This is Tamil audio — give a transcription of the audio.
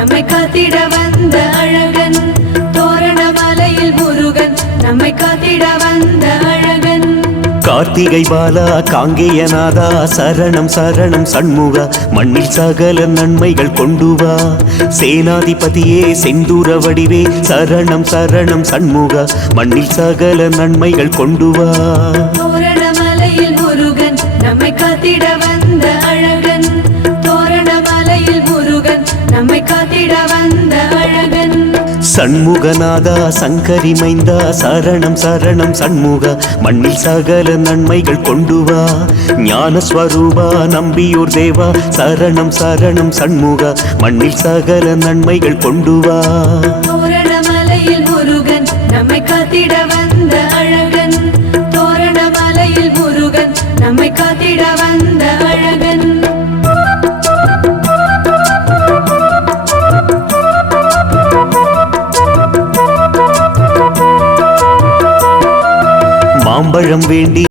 நம்மை காத்திட வந்த அழகன், தோரணமலையில் முருகன் நம்மை காத்திட வந்த அழகன். கார்த்திகை பாலா காங்கேயநாதா சரணம் சரணம் சண்முகா, மண்ணில் சகல நன்மைகள் கொண்டு வா. சேனாதிபதியே செந்தூர வடிவே சரணம் சரணம் சண்முகா, மண்ணில் சகல நன்மைகள் கொண்டு வா. தோரணமலையில் முருகன் நம்மை காத்திட வந்த அழகன், தோரணமலையில் முருகன் நம்மை காத்திட வந்த அழகன். சண்முகநாதா சங்கரி மைந்தா சரணம் சரணம் சண்முகா, மண்ணில் சகல நன்மைகள் கொண்டு வா. ஞானஸ்வரூபா நம்பியூர் தேவா சரணம் சரணம் சண்முகா, மண்ணில் சகல நன்மைகள் கொண்டு வா. தோரணமலையில் முருகன் நம்மை காத்திட வந்த அழகன், தோரணமலையில் முருகன் நம்மை காத்திட வந்த அழகன். மாம்பழம் வேண்டி